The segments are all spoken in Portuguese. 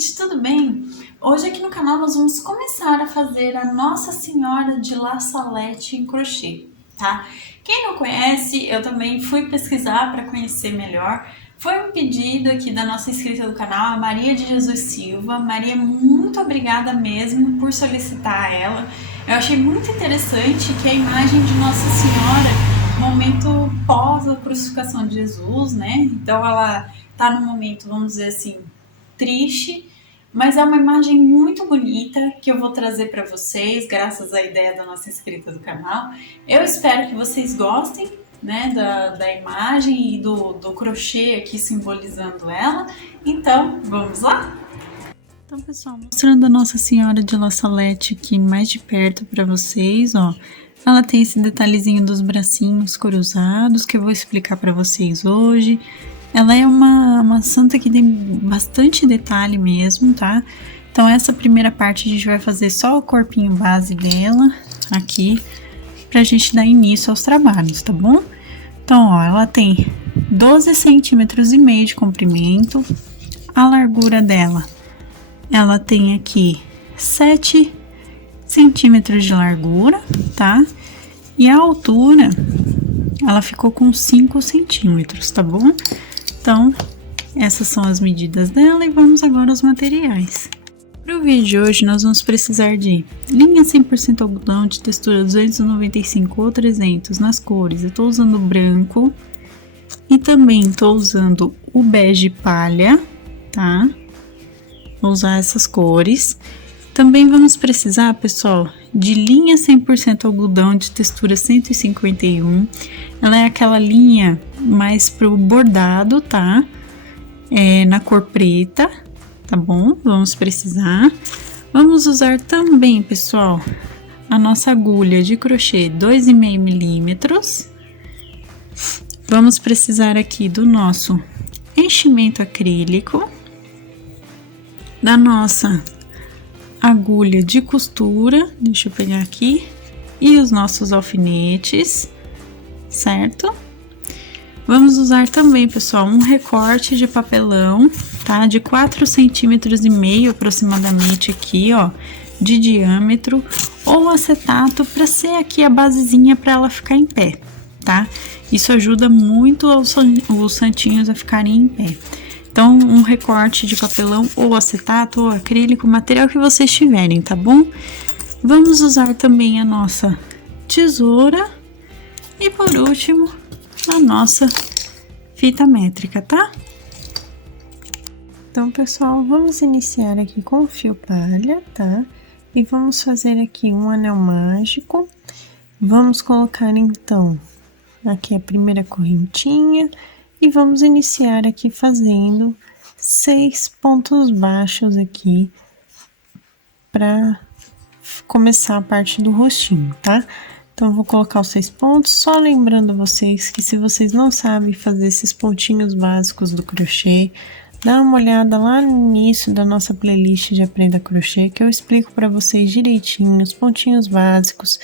gente, tudo bem? Hoje aqui no canal nós vamos começar a fazer a Nossa Senhora de La Salette em crochê, tá? Quem não conhece, eu também fui pesquisar para conhecer melhor. Foi um pedido aqui da nossa inscrita do canal, a Maria de Jesus Silva. Maria, muito obrigada mesmo por solicitar ela. Eu achei muito interessante que a imagem de Nossa Senhora, momento pós a crucificação de Jesus, né? Então ela tá no momento, vamos dizer assim, triste, mas é uma imagem muito bonita que eu vou trazer para vocês, graças à ideia da nossa inscrita do canal. Eu espero que vocês gostem, né, da imagem e do crochê aqui simbolizando ela. Então, vamos lá? Então, pessoal, mostrando a Nossa Senhora de La Salette aqui mais de perto para vocês, ó. Ela tem esse detalhezinho dos bracinhos cruzados que eu vou explicar para vocês hoje. Ela é uma santa que tem bastante detalhe mesmo, tá? Então essa primeira parte a gente vai fazer só o corpinho base dela aqui, pra gente dar início aos trabalhos, tá bom? Então, ó, ela tem 12 centímetros e meio de comprimento. A largura dela, ela tem aqui 7 centímetros de largura, tá? E a altura, ela ficou com 5 centímetros, tá bom? Então, essas são as medidas dela e vamos agora aos materiais. Para o vídeo de hoje, nós vamos precisar de linha 100% algodão de textura 295 ou 300 nas cores. Eu estou usando o branco e também estou usando o bege palha, tá? Vou usar essas cores. Também vamos precisar, pessoal, de linha 100% algodão de textura 151. Ela é aquela linha mais pro bordado, tá? Na cor preta, tá bom? Vamos precisar. Vamos usar também, pessoal, a nossa agulha de crochê 2,5 milímetros. Vamos precisar aqui do nosso enchimento acrílico, da nossa agulha de costura, deixa eu pegar aqui, e os nossos alfinetes, certo? Vamos usar também, pessoal, um recorte de papelão, tá? De 4,5 centímetros aproximadamente aqui, ó, de diâmetro, ou acetato para ser aqui a basezinha para ela ficar em pé, tá? Isso ajuda muito os santinhos a ficarem em pé. Então, um recorte de papelão ou acetato ou acrílico, material que vocês tiverem, tá bom? Vamos usar também a nossa tesoura e, por último, a nossa fita métrica, tá? Então, pessoal, vamos iniciar aqui com o fio palha, tá? E vamos fazer aqui um anel mágico. Vamos colocar, então, aqui a primeira correntinha. E vamos iniciar aqui fazendo 6 pontos baixos aqui para começar a parte do rostinho, tá? Então, eu vou colocar os 6 pontos, só lembrando vocês que se vocês não sabem fazer esses pontinhos básicos do crochê, dá uma olhada lá no início da nossa playlist de Aprenda Crochê, que eu explico para vocês direitinho os pontinhos básicos,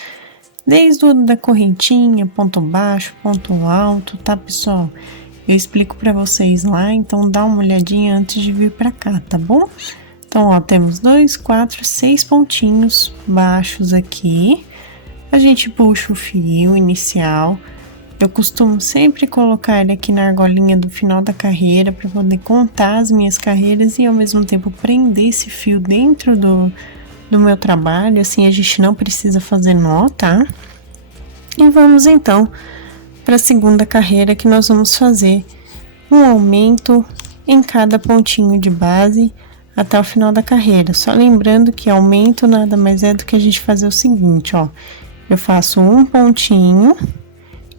desde da correntinha, ponto baixo, ponto alto, tá, pessoal? Eu explico para vocês lá, então dá uma olhadinha antes de vir para cá, tá bom? Então, ó, temos 2, 4, 6 pontinhos baixos aqui. A gente puxa o fio inicial. Eu costumo sempre colocar ele aqui na argolinha do final da carreira para poder contar as minhas carreiras e ao mesmo tempo prender esse fio dentro do meu trabalho, assim a gente não precisa fazer nó, tá? E vamos então para a segunda carreira, que nós vamos fazer um aumento em cada pontinho de base até o final da carreira. Só lembrando que aumento nada mais é do que a gente fazer o seguinte, ó. Eu faço um pontinho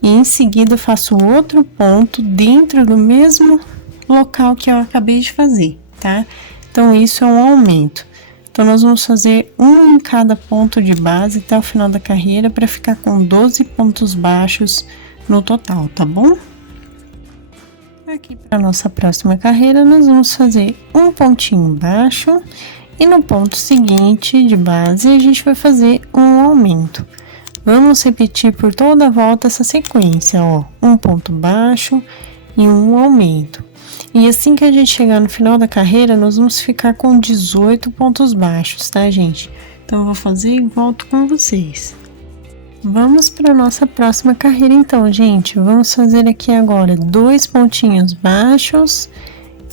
e em seguida eu faço outro ponto dentro do mesmo local que eu acabei de fazer, tá? Então, isso é um aumento. Então, nós vamos fazer um em cada ponto de base até o final da carreira para ficar com 12 pontos baixos no total, tá bom? Aqui para nossa próxima carreira, nós vamos fazer um pontinho baixo e no ponto seguinte de base a gente vai fazer um aumento. Vamos repetir por toda a volta essa sequência, ó, um ponto baixo e um aumento. E assim que a gente chegar no final da carreira, nós vamos ficar com 18 pontos baixos, tá, gente? Então, eu vou fazer e volto com vocês. Vamos para nossa próxima carreira, então, gente. Vamos fazer aqui agora 2 pontinhos baixos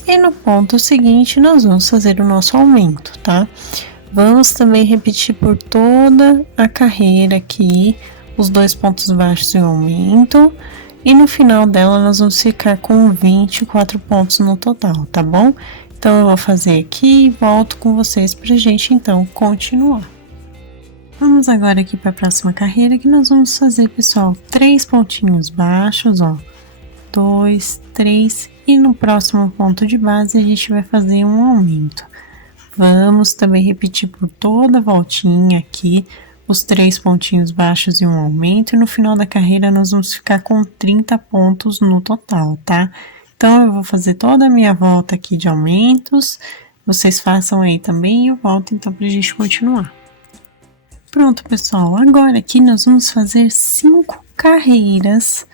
e no ponto seguinte nós vamos fazer o nosso aumento, tá? Vamos também repetir por toda a carreira aqui, os 2 pontos baixos e o aumento. E no final dela, nós vamos ficar com 24 pontos no total, tá bom? Então, eu vou fazer aqui e volto com vocês pra gente, então, continuar. Vamos agora aqui para a próxima carreira, que nós vamos fazer, pessoal, 3 pontinhos baixos, ó. 2, 3, e no próximo ponto de base, a gente vai fazer um aumento. Vamos também repetir por toda a voltinha aqui, os 3 pontinhos baixos e um aumento, e no final da carreira nós vamos ficar com 30 pontos no total, tá? Então, eu vou fazer toda a minha volta aqui de aumentos, vocês façam aí também e eu volto então pra gente continuar. Pronto, pessoal, agora aqui nós vamos fazer 5 carreiras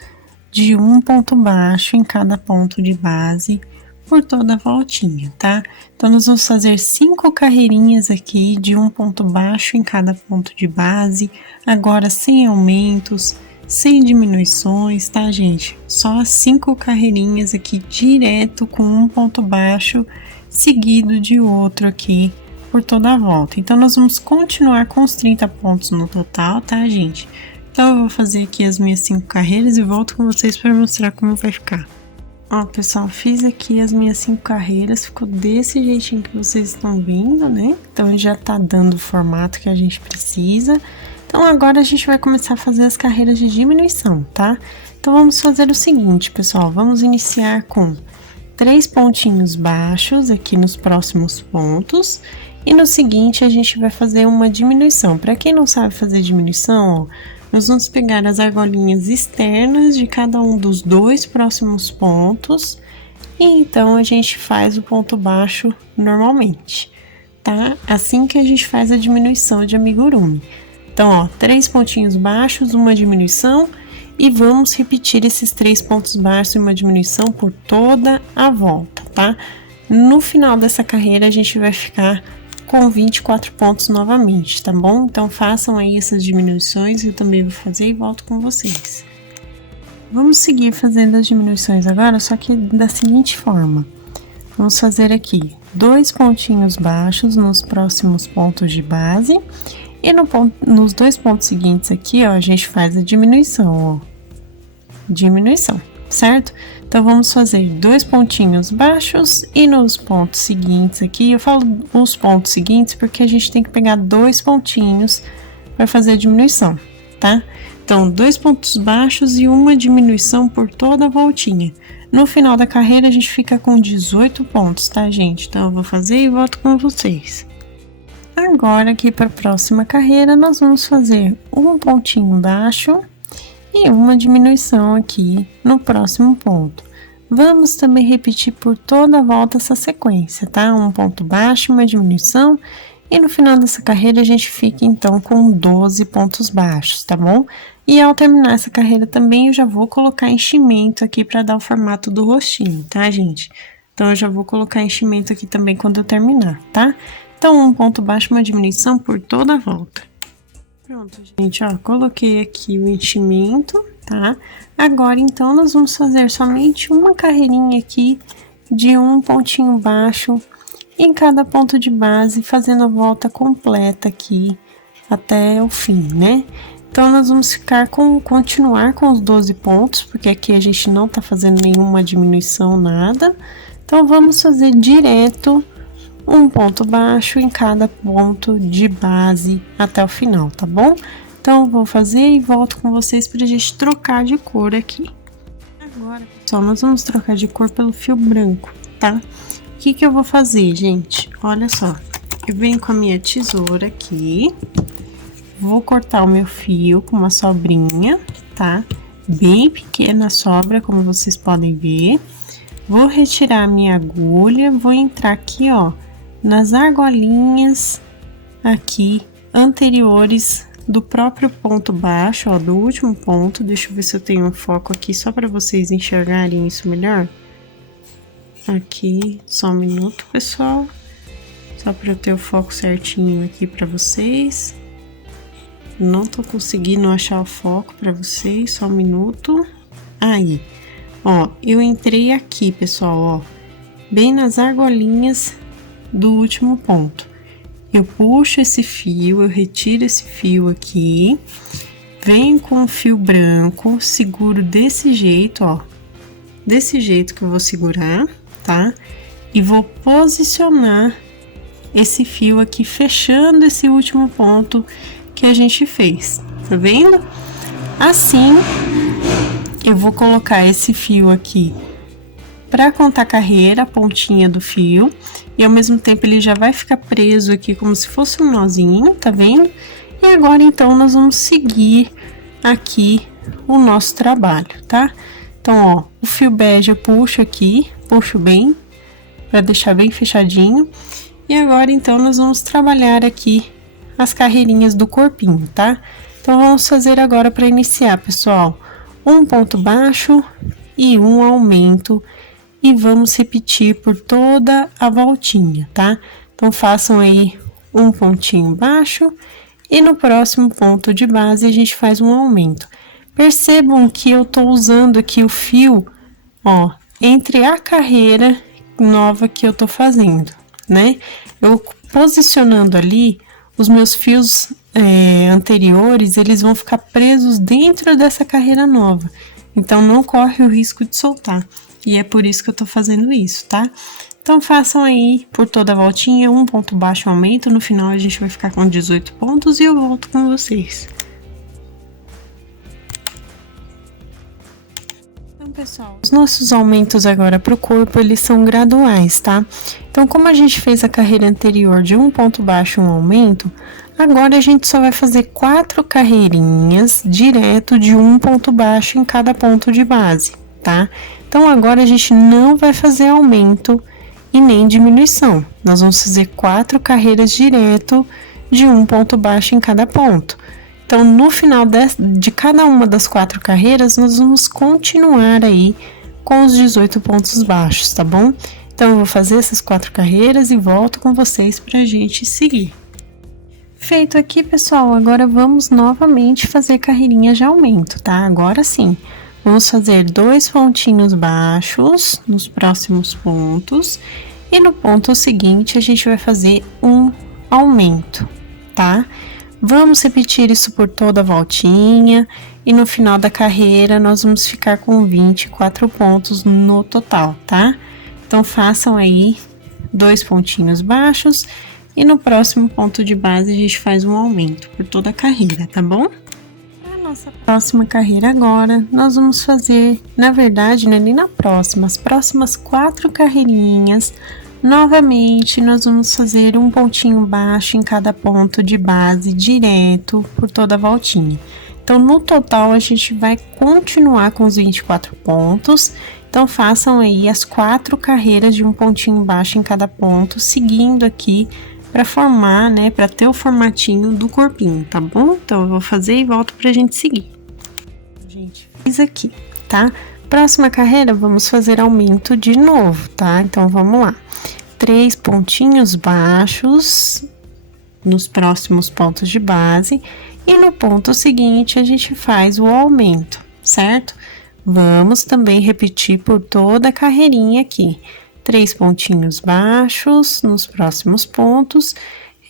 de um ponto baixo em cada ponto de base, por toda a voltinha, tá? Então, nós vamos fazer 5 carreirinhas aqui de um ponto baixo em cada ponto de base, agora sem aumentos, sem diminuições, tá, gente? Só 5 carreirinhas aqui direto com um ponto baixo seguido de outro aqui por toda a volta. Então, nós vamos continuar com os 30 pontos no total, tá, gente? Então, eu vou fazer aqui as minhas 5 carreiras e volto com vocês para mostrar como vai ficar. Ó, pessoal, fiz aqui as minhas 5 carreiras, ficou desse jeitinho que vocês estão vendo, né? Então, já tá dando o formato que a gente precisa. Então, agora a gente vai começar a fazer as carreiras de diminuição, tá? Então, vamos fazer o seguinte, pessoal, vamos iniciar com 3 pontinhos baixos aqui nos próximos pontos. E no seguinte, a gente vai fazer uma diminuição. Para quem não sabe fazer diminuição, ó, nós vamos pegar as argolinhas externas de cada um dos 2 próximos pontos e então a gente faz o ponto baixo normalmente, tá? Assim que a gente faz a diminuição de amigurumi. Então, ó, 3 pontinhos baixos, uma diminuição e vamos repetir esses 3 pontos baixos e uma diminuição por toda a volta, tá? No final dessa carreira, a gente vai ficar com 24 pontos novamente, tá bom? Então, façam aí essas diminuições, eu também vou fazer e volto com vocês. Vamos seguir fazendo as diminuições agora, só que da seguinte forma. Vamos fazer aqui 2 pontinhos baixos nos próximos pontos de base e nos 2 pontos seguintes aqui, ó, a gente faz a diminuição, ó. Diminuição, certo? Então, vamos fazer 2 pontinhos baixos e nos pontos seguintes aqui, eu falo os pontos seguintes porque a gente tem que pegar 2 pontinhos para fazer a diminuição, tá? Então, 2 pontos baixos e uma diminuição por toda a voltinha. No final da carreira, a gente fica com 18 pontos, tá, gente? Então, eu vou fazer e volto com vocês. Agora, aqui para a próxima carreira, nós vamos fazer um pontinho baixo e uma diminuição aqui no próximo ponto. Vamos também repetir por toda a volta essa sequência, tá? Um ponto baixo, uma diminuição e no final dessa carreira a gente fica então com 12 pontos baixos, tá bom? E ao terminar essa carreira também eu já vou colocar enchimento aqui para dar o formato do rostinho, tá, gente? Então eu já vou colocar enchimento aqui também quando eu terminar, tá? Então um ponto baixo, uma diminuição por toda a volta. Pronto, gente, ó, coloquei aqui o enchimento, tá? Agora, então, nós vamos fazer somente uma carreirinha aqui de um pontinho baixo em cada ponto de base, fazendo a volta completa aqui até o fim, né? Então, nós vamos continuar com os 12 pontos, porque aqui a gente não tá fazendo nenhuma diminuição, nada. Então, vamos fazer direto um ponto baixo em cada ponto de base até o final, tá bom? Então, vou fazer e volto com vocês pra gente trocar de cor aqui. Agora, pessoal, nós vamos trocar de cor pelo fio branco, tá? O que que eu vou fazer, gente? Olha só, eu venho com a minha tesoura aqui, vou cortar o meu fio com uma sobrinha, tá? Bem pequena a sobra, como vocês podem ver. Vou retirar a minha agulha, vou entrar aqui, ó, nas argolinhas aqui anteriores do próprio ponto baixo, ó, do último ponto. Deixa eu ver se eu tenho um foco aqui, só para vocês enxergarem isso melhor. Aqui, só um minuto, pessoal. Só para eu ter o foco certinho aqui para vocês. Não tô conseguindo achar o foco para vocês, só um minuto. Aí, ó, eu entrei aqui, pessoal, ó, bem nas argolinhas do último ponto. Eu puxo esse fio, eu retiro esse fio aqui, venho com o fio branco, seguro desse jeito, ó, desse jeito que eu vou segurar, tá? E vou posicionar esse fio aqui, fechando esse último ponto que a gente fez, tá vendo? Assim, eu vou colocar esse fio aqui para contar carreira, a pontinha do fio, e ao mesmo tempo ele já vai ficar preso aqui como se fosse um nozinho, tá vendo? E agora então nós vamos seguir aqui o nosso trabalho, tá? Então, ó, o fio bege eu puxo aqui, puxo bem, para deixar bem fechadinho. E agora então nós vamos trabalhar aqui as carreirinhas do corpinho, tá? Então vamos fazer agora para iniciar, pessoal, um ponto baixo e um aumento, e vamos repetir por toda a voltinha, tá? Então façam aí um pontinho baixo e no próximo ponto de base a gente faz um aumento. Percebam que eu tô usando aqui o fio, ó, entre a carreira nova que eu tô fazendo, né? Eu posicionando ali, os meus fios anteriores, eles vão ficar presos dentro dessa carreira nova. Então, não corre o risco de soltar. E é por isso que eu tô fazendo isso, tá? Então, façam aí por toda a voltinha, um ponto baixo aumento. No final, a gente vai ficar com 18 pontos e eu volto com vocês. Então, pessoal, os nossos aumentos agora para o corpo, eles são graduais, tá? Então, como a gente fez a carreira anterior de um ponto baixo e um aumento, agora a gente só vai fazer 4 carreirinhas direto de um ponto baixo em cada ponto de base, tá? Então, agora a gente não vai fazer aumento e nem diminuição. Nós vamos fazer 4 carreiras direto de um ponto baixo em cada ponto. Então, no final de cada uma das 4 carreiras, nós vamos continuar aí com os 18 pontos baixos, tá bom? Então, eu vou fazer essas 4 carreiras e volto com vocês pra gente seguir. Feito aqui, pessoal, agora vamos novamente fazer carreirinha de aumento, tá? Agora sim, vamos fazer 2 pontinhos baixos nos próximos pontos e no ponto seguinte a gente vai fazer um aumento, tá? Vamos repetir isso por toda a voltinha e no final da carreira nós vamos ficar com 24 pontos no total, tá? Então, façam aí 2 pontinhos baixos e no próximo ponto de base a gente faz um aumento por toda a carreira, tá bom? Na nossa próxima carreira agora, nós vamos fazer, na verdade, não é nem na próxima, as próximas 4 carreirinhas, novamente nós vamos fazer um pontinho baixo em cada ponto de base, direto por toda a voltinha. Então, no total, a gente vai continuar com os 24 pontos. Então, façam aí as 4 carreiras de um pontinho baixo em cada ponto, seguindo aqui para formar, né, para ter o formatinho do corpinho, tá bom? Então, eu vou fazer e volto pra gente seguir. Gente, fiz aqui, tá? Próxima carreira, vamos fazer aumento de novo, tá? Então, vamos lá. 3 pontinhos baixos nos próximos pontos de base e no ponto seguinte a gente faz o aumento, certo? Vamos também repetir por toda a carreirinha aqui. 3 pontinhos baixos nos próximos pontos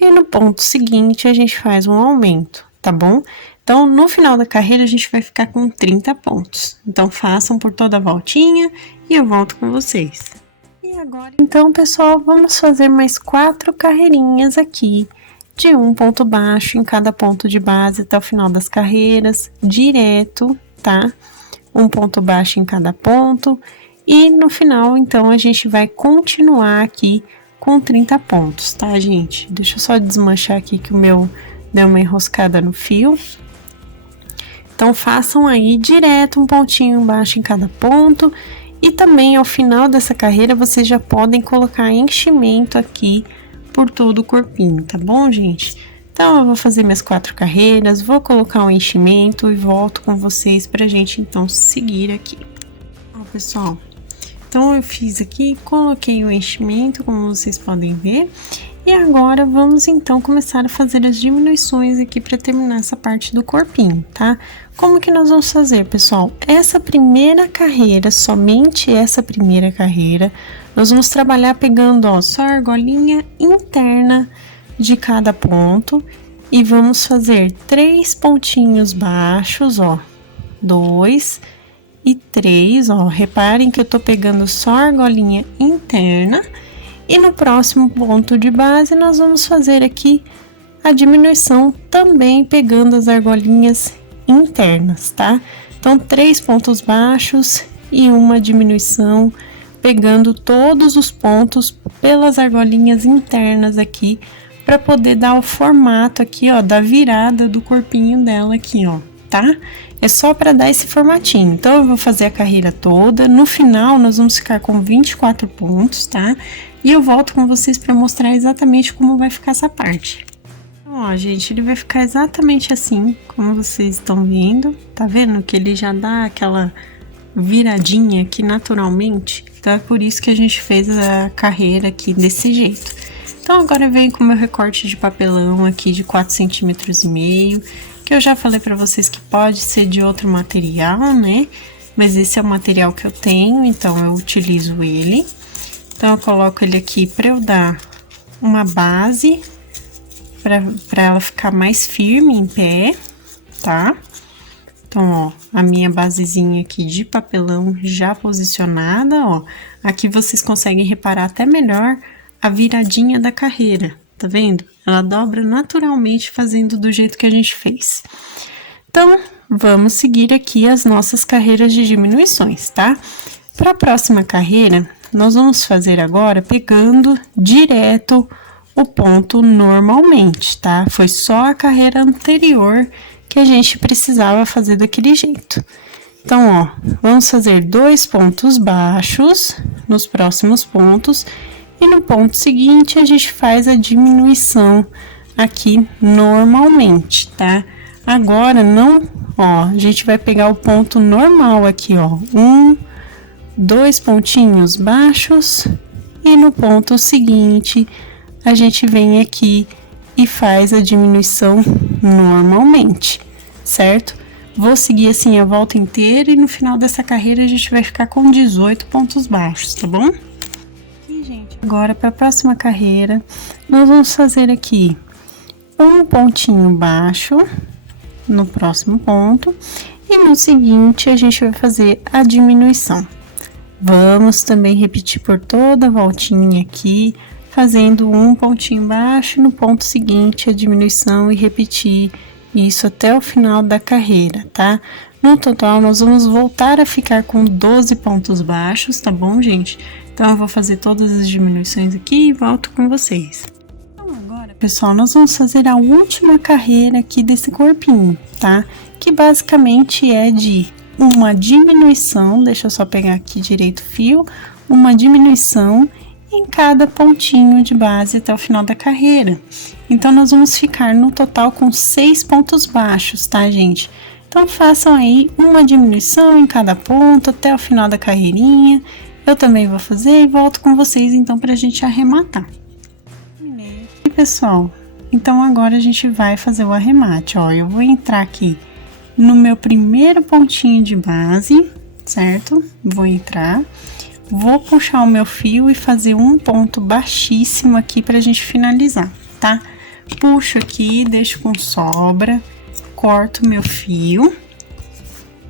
e no ponto seguinte a gente faz um aumento, tá bom? Então, no final da carreira a gente vai ficar com 30 pontos. Então, façam por toda a voltinha e eu volto com vocês. E agora, então, pessoal, vamos fazer mais 4 carreirinhas aqui de um ponto baixo em cada ponto de base até o final das carreiras, direto, tá? Um ponto baixo em cada ponto. E no final, então, a gente vai continuar aqui com 30 pontos, tá, gente? Deixa eu só desmanchar aqui que o meu deu uma enroscada no fio. Então, façam aí direto um pontinho baixo em cada ponto. E também, ao final dessa carreira, vocês já podem colocar enchimento aqui por todo o corpinho, tá bom, gente? Então, eu vou fazer minhas 4 carreiras, vou colocar um enchimento e volto com vocês pra gente, então, seguir aqui. Ó, pessoal, então eu fiz aqui, coloquei o enchimento, como vocês podem ver. E agora, vamos então começar a fazer as diminuições aqui para terminar essa parte do corpinho, tá? Como que nós vamos fazer, pessoal? Essa primeira carreira, somente essa primeira carreira, nós vamos trabalhar pegando, ó, só a argolinha interna de cada ponto e vamos fazer 3 pontinhos baixos, ó, 2 e 3, ó. Reparem que eu tô pegando só a argolinha interna. E no próximo ponto de base, nós vamos fazer aqui a diminuição também pegando as argolinhas internas, tá? Então, 3 pontos baixos e uma diminuição, pegando todos os pontos pelas argolinhas internas aqui, para poder dar o formato aqui, ó, da virada do corpinho dela aqui, ó, tá? É só para dar esse formatinho. Então, eu vou fazer a carreira toda. No final, nós vamos ficar com 24 pontos, tá? E eu volto com vocês para mostrar exatamente como vai ficar essa parte. Então, ó, gente, ele vai ficar exatamente assim, como vocês estão vendo. Tá vendo que ele já dá aquela viradinha aqui naturalmente? Então, é por isso que a gente fez a carreira aqui desse jeito. Então, agora eu venho com o meu recorte de papelão aqui de 4,5 cm, que eu já falei para vocês que pode ser de outro material, né? Mas esse é o material que eu tenho, então eu utilizo ele. Então, eu coloco ele aqui para eu dar uma base, para ela ficar mais firme em pé, tá? Então, ó, a minha basezinha aqui de papelão já posicionada, ó. Aqui vocês conseguem reparar até melhor a viradinha da carreira, tá vendo? Ela dobra naturalmente fazendo do jeito que a gente fez. Então, vamos seguir aqui as nossas carreiras de diminuições, tá? Para a próxima carreira, nós vamos fazer agora pegando direto o ponto normalmente, tá? Foi só a carreira anterior que a gente precisava fazer daquele jeito. Então, ó, vamos fazer 2 pontos baixos nos próximos pontos e no ponto seguinte a gente faz a diminuição aqui normalmente, tá? Agora não, ó, a gente vai pegar o ponto normal aqui, ó, 2 pontinhos baixos e no ponto seguinte a gente vem aqui e faz a diminuição normalmente, certo? Vou seguir assim a volta inteira e no final dessa carreira a gente vai ficar com 18 pontos baixos, tá bom? E, gente, agora para a próxima carreira, nós vamos fazer aqui um pontinho baixo no próximo ponto e no seguinte a gente vai fazer a diminuição. Vamos também repetir por toda a voltinha aqui, fazendo um pontinho baixo no ponto seguinte a diminuição e repetir isso até o final da carreira, tá? No total, nós vamos voltar a ficar com 12 pontos baixos, tá bom, gente? Então, eu vou fazer todas as diminuições aqui e volto com vocês. Então, agora, pessoal, nós vamos fazer a última carreira aqui desse corpinho, tá? Que basicamente é de uma diminuição, deixa eu só pegar aqui direito o fio, uma diminuição em cada pontinho de base até o final da carreira. Então, nós vamos ficar no total com 6 pontos baixos, tá, gente? Então, façam aí uma diminuição em cada ponto até o final da carreirinha. Eu também vou fazer e volto com vocês, então, pra gente arrematar. E, pessoal, então agora a gente vai fazer o arremate, ó. Eu vou entrar aqui no meu primeiro pontinho de base, certo? Vou entrar, vou puxar o meu fio e fazer um ponto baixíssimo aqui pra gente finalizar, tá? Puxo aqui, deixo com sobra, corto meu fio,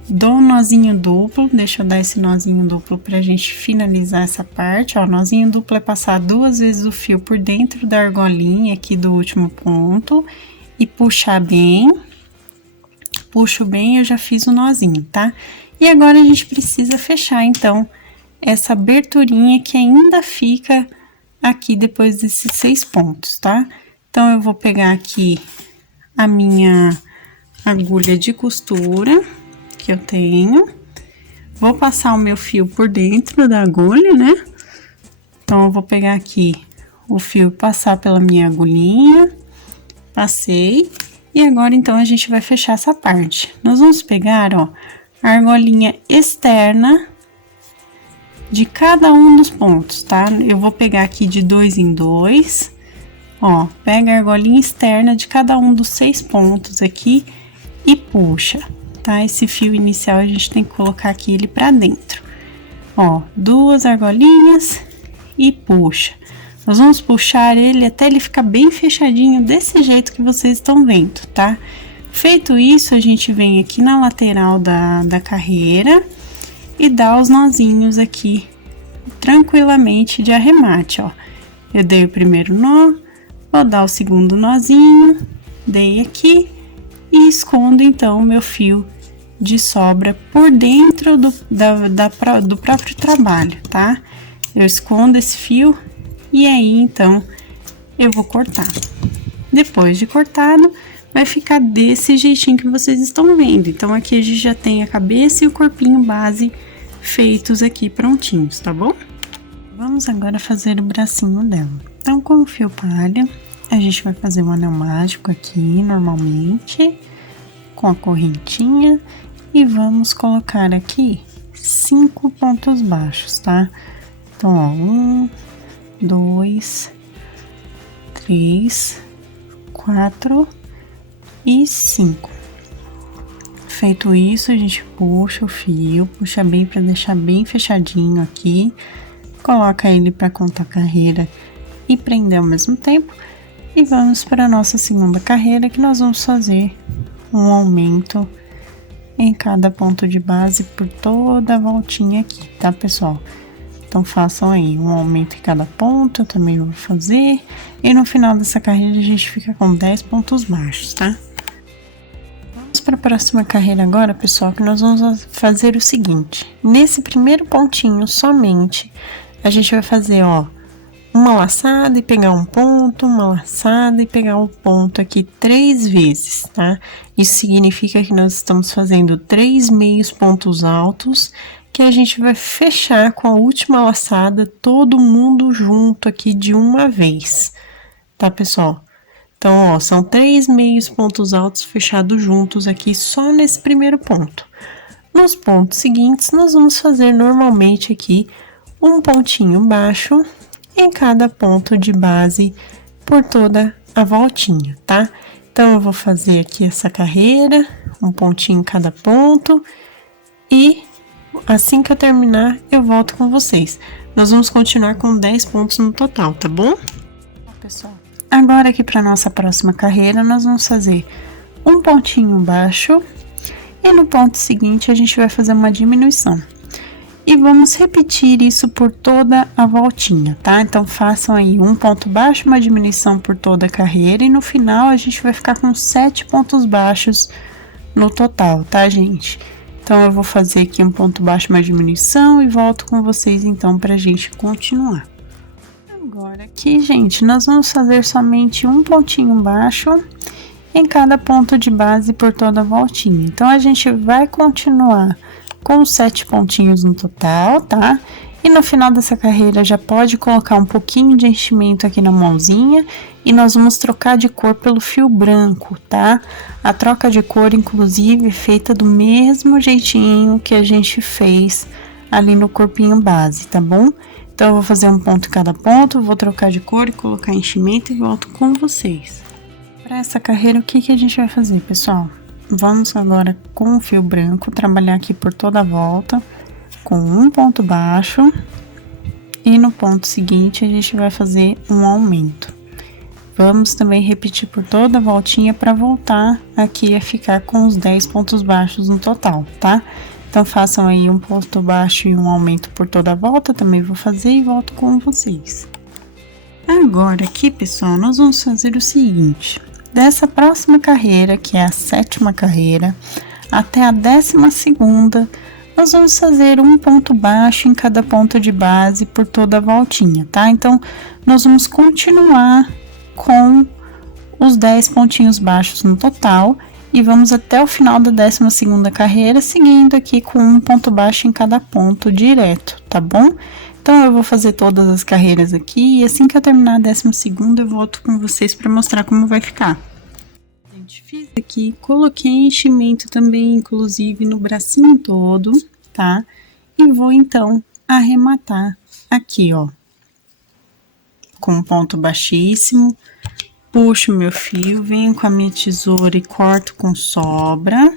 dou um nozinho duplo, deixa eu dar esse nozinho duplo pra gente finalizar essa parte, ó. Nozinho duplo é passar 2 vezes o fio por dentro da argolinha aqui do último ponto e puxar bem. Puxo bem, eu já fiz o nozinho, tá? E agora a gente precisa fechar, então, essa aberturinha que ainda fica aqui depois desses 6 pontos, tá? Então, eu vou pegar aqui a minha agulha de costura que eu tenho, vou passar o meu fio por dentro da agulha, né? Então, eu vou pegar aqui o fio e passar pela minha agulhinha, Passei. E agora, então, a gente vai fechar essa parte. Nós vamos pegar, ó, a argolinha externa de cada um dos pontos, tá? Eu vou pegar aqui de 2 em 2. Ó, pega a argolinha externa de cada um dos 6 pontos aqui e puxa, tá? Esse fio inicial a gente tem que colocar aqui ele pra dentro. Ó, 2 argolinhas e puxa. Nós vamos puxar ele até ele ficar bem fechadinho, desse jeito que vocês estão vendo, tá? Feito isso, a gente vem aqui na lateral da carreira e dá os nozinhos aqui, tranquilamente de arremate, ó. Eu dei o primeiro nó, vou dar o segundo nozinho, dei aqui e escondo, então, o meu fio de sobra por dentro do próprio trabalho, tá? Eu escondo esse fio. E aí, então, eu vou cortar. Depois de cortado, vai ficar desse jeitinho que vocês estão vendo. Então, aqui a gente já tem a cabeça e o corpinho base feitos aqui, prontinhos, tá bom? Vamos agora fazer o bracinho dela. Então, com o fio palha, a gente vai fazer um anel mágico aqui, normalmente, com a correntinha. E vamos colocar aqui 5 pontos baixos, tá? Então, ó, 1, 2, 3, 4 e 5. Feito isso, a gente puxa o fio, puxa bem para deixar bem fechadinho aqui, coloca ele para contar carreira e prender ao mesmo tempo, e vamos para a nossa segunda carreira, que nós vamos fazer um aumento em cada ponto de base por toda a voltinha aqui, tá, pessoal? Então, façam aí um aumento em cada ponto, eu também vou fazer. E no final dessa carreira, a gente fica com 10 pontos baixos, tá? Vamos para a próxima carreira agora, pessoal, que nós vamos fazer o seguinte. Nesse primeiro pontinho somente, a gente vai fazer, ó, uma laçada e pegar um ponto, uma laçada e pegar um ponto aqui 3 vezes, tá? Isso significa que nós estamos fazendo 3 meios pontos altos, que a gente vai fechar com a última laçada, todo mundo junto aqui de uma vez, tá, pessoal? Então, ó, são 3 meios pontos altos fechados juntos aqui, só nesse primeiro ponto. Nos pontos seguintes, nós vamos fazer normalmente aqui um pontinho baixo em cada ponto de base por toda a voltinha, tá? Então, eu vou fazer aqui essa carreira, um pontinho em cada ponto e assim que eu terminar, eu volto com vocês. Nós vamos continuar com 10 pontos no total, tá bom? Pessoal, agora aqui para nossa próxima carreira, nós vamos fazer um pontinho baixo e no ponto seguinte a gente vai fazer uma diminuição. E vamos repetir isso por toda a voltinha, tá? Então, façam aí um ponto baixo, uma diminuição por toda a carreira e no final a gente vai ficar com 7 pontos baixos no total, tá, gente? Então, eu vou fazer aqui um ponto baixo, uma diminuição e volto com vocês, então, pra gente continuar. Agora aqui, gente, nós vamos fazer somente um pontinho baixo em cada ponto de base por toda a voltinha. Então, a gente vai continuar com 7 pontinhos no total, tá? E no final dessa carreira já pode colocar um pouquinho de enchimento aqui na mãozinha e nós vamos trocar de cor pelo fio branco, tá? A troca de cor, inclusive, é feita do mesmo jeitinho que a gente fez ali no corpinho base, tá bom? Então, eu vou fazer um ponto em cada ponto, vou trocar de cor e colocar enchimento e volto com vocês. Para essa carreira, o que a gente vai fazer, pessoal? Vamos agora com o fio branco trabalhar aqui por toda a volta com um ponto baixo e no ponto seguinte a gente vai fazer um aumento. Vamos também repetir por toda a voltinha para voltar aqui a ficar com os 10 pontos baixos no total, tá? Então, façam aí um ponto baixo e um aumento por toda a volta, também vou fazer e volto com vocês. Agora aqui, pessoal, nós vamos fazer o seguinte. Dessa próxima carreira, que é a 7ª carreira, até a 12ª, nós vamos fazer um ponto baixo em cada ponto de base por toda a voltinha, tá? Então, nós vamos continuar com os 10 pontinhos baixos no total e vamos até o final da 12ª carreira, seguindo aqui com um ponto baixo em cada ponto direto, tá bom? Então, eu vou fazer todas as carreiras aqui e assim que eu terminar a 12ª, eu volto com vocês para mostrar como vai ficar. Fiz aqui, coloquei enchimento também, inclusive no bracinho todo, tá? E vou então arrematar aqui, ó, com um ponto baixíssimo. Puxo meu fio, venho com a minha tesoura e corto com sobra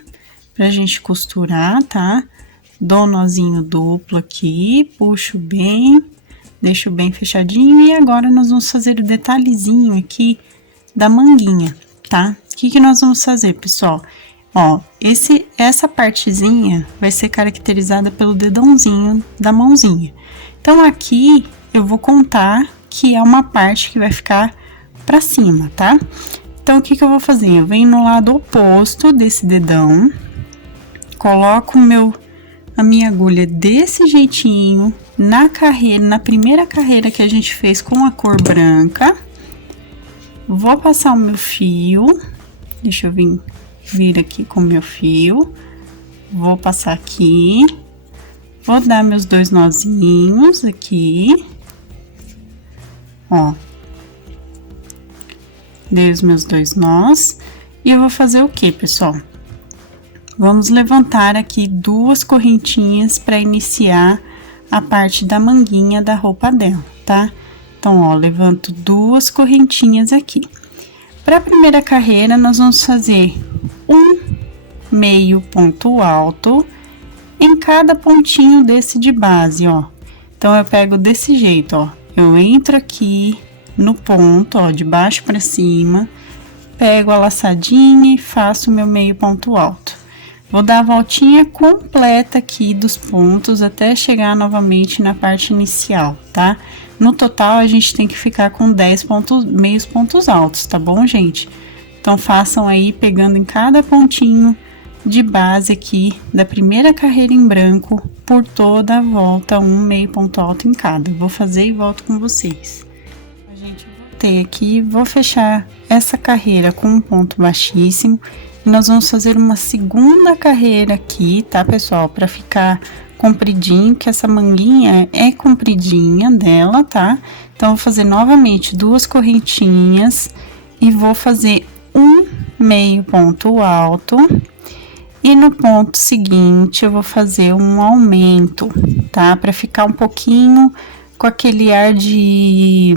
pra gente costurar, tá? Dou um nozinho duplo aqui, puxo bem, deixo bem fechadinho e agora nós vamos fazer o detalhezinho aqui da manguinha, tá? O que nós vamos fazer, pessoal? Ó, essa partezinha vai ser caracterizada pelo dedãozinho da mãozinha. Então, aqui eu vou contar que é uma parte que vai ficar pra cima, tá? Então, o que eu vou fazer? Eu venho no lado oposto desse dedão, coloco a minha agulha desse jeitinho na carreira, na primeira carreira que a gente fez com a cor branca. Vou passar o meu fio, deixa eu vir aqui com o meu fio, vou passar aqui, vou dar meus 2 nozinhos aqui, ó, dei os meus 2 nós, e eu vou fazer o que, pessoal? Vamos levantar aqui 2 correntinhas para iniciar a parte da manguinha da roupa dela, tá? Então, ó, levanto 2 correntinhas aqui. Para a primeira carreira, nós vamos fazer um meio ponto alto em cada pontinho desse de base, ó. Então, eu pego desse jeito, ó. Eu entro aqui no ponto, ó, de baixo para cima, pego a laçadinha e faço o meu meio ponto alto. Vou dar a voltinha completa aqui dos pontos até chegar novamente na parte inicial, tá? No total, a gente tem que ficar com 10 meios pontos altos, tá bom, gente? Então, façam aí, pegando em cada pontinho de base aqui da primeira carreira em branco, por toda a volta, um meio ponto alto em cada. Vou fazer e volto com vocês. A gente voltei aqui, vou fechar essa carreira com um ponto baixíssimo. E nós vamos fazer uma segunda carreira aqui, tá, pessoal? Para ficar compridinho, que essa manguinha é compridinha dela, tá? Então, vou fazer novamente 2 correntinhas e vou fazer um meio ponto alto. E no ponto seguinte, eu vou fazer um aumento, tá? Para ficar um pouquinho com aquele ar de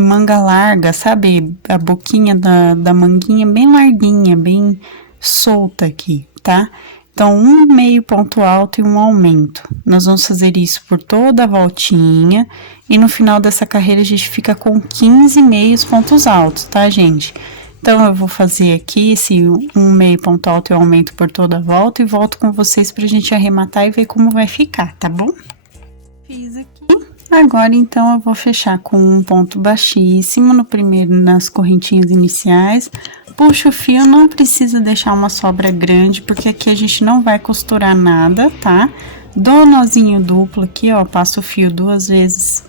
manga larga, sabe? A boquinha da manguinha bem larguinha, bem solta aqui, tá? Então, um meio ponto alto e um aumento. Nós vamos fazer isso por toda a voltinha. E no final dessa carreira, a gente fica com 15 meios pontos altos, tá, gente? Então, eu vou fazer aqui esse um meio ponto alto e aumento por toda a volta. E volto com vocês pra gente arrematar e ver como vai ficar, tá bom? Fiz aqui. Agora, então, eu vou fechar com um ponto baixíssimo no primeiro, nas correntinhas iniciais. Puxo o fio, não precisa deixar uma sobra grande, porque aqui a gente não vai costurar nada, tá? Dou um nozinho duplo aqui, ó, passo o fio 2 vezes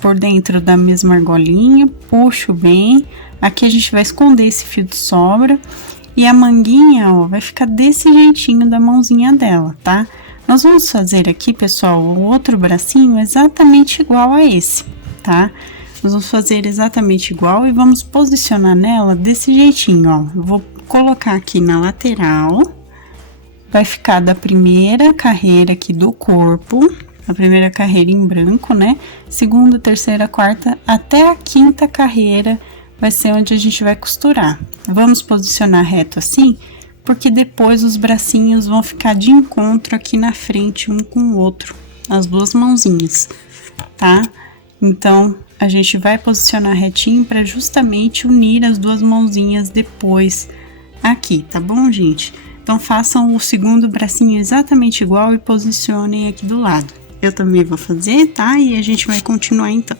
por dentro da mesma argolinha, puxo bem. Aqui a gente vai esconder esse fio de sobra. E a manguinha, ó, vai ficar desse jeitinho da mãozinha dela, tá? Nós vamos fazer aqui, pessoal, o outro bracinho exatamente igual a esse, tá? Nós vamos fazer exatamente igual e vamos posicionar nela desse jeitinho, ó. Eu vou colocar aqui na lateral, vai ficar da primeira carreira aqui do corpo, a primeira carreira em branco, né? Segunda, terceira, quarta, até a quinta carreira vai ser onde a gente vai costurar. Vamos posicionar reto assim, porque depois os bracinhos vão ficar de encontro aqui na frente, um com o outro, as 2 mãozinhas, tá? Então, a gente vai posicionar retinho para justamente unir as 2 mãozinhas depois aqui, tá bom, gente? Então, façam o segundo bracinho exatamente igual e posicionem aqui do lado. Eu também vou fazer, tá? E a gente vai continuar, então.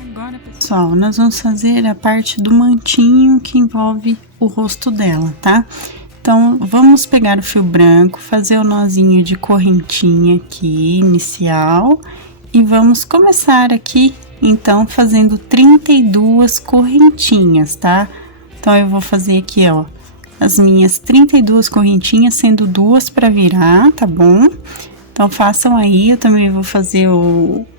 Agora, pessoal, nós vamos fazer a parte do mantinho que envolve o rosto dela, tá? Então, vamos pegar o fio branco, fazer o nozinho de correntinha aqui, inicial, e vamos começar aqui, então, fazendo 32 correntinhas, tá? Então, eu vou fazer aqui, ó, as minhas 32 correntinhas, sendo 2 para virar, tá bom? Então, façam aí, eu também vou fazer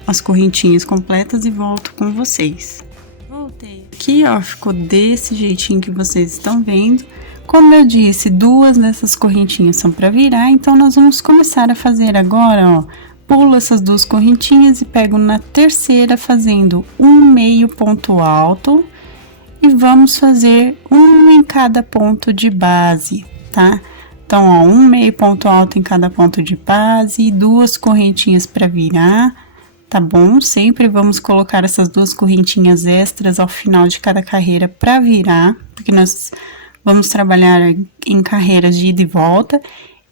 as correntinhas completas e volto com vocês. Voltei aqui, ó, ficou desse jeitinho que vocês estão vendo. Como eu disse, duas dessas correntinhas são para virar, então nós vamos começar a fazer agora, ó. Pulo essas duas correntinhas e pego na terceira fazendo um meio ponto alto e vamos fazer um em cada ponto de base, tá? Então, ó, um meio ponto alto em cada ponto de base e duas correntinhas para virar, tá bom? Sempre vamos colocar essas duas correntinhas extras ao final de cada carreira para virar, porque nós vamos trabalhar em carreiras de ida e volta.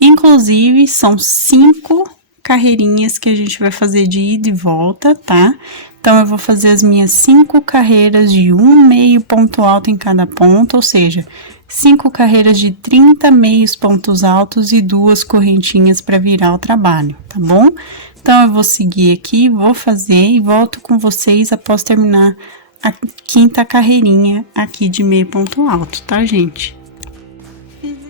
Inclusive, são 5 carreirinhas que a gente vai fazer de ida e volta, tá? Então, eu vou fazer as minhas 5 carreiras de um meio ponto alto em cada ponto, ou seja, 5 carreiras de 30 meios pontos altos e duas correntinhas para virar o trabalho, tá bom? Então, eu vou seguir aqui, vou fazer e volto com vocês após terminar a 5ª carreirinha aqui de meio ponto alto, tá, gente?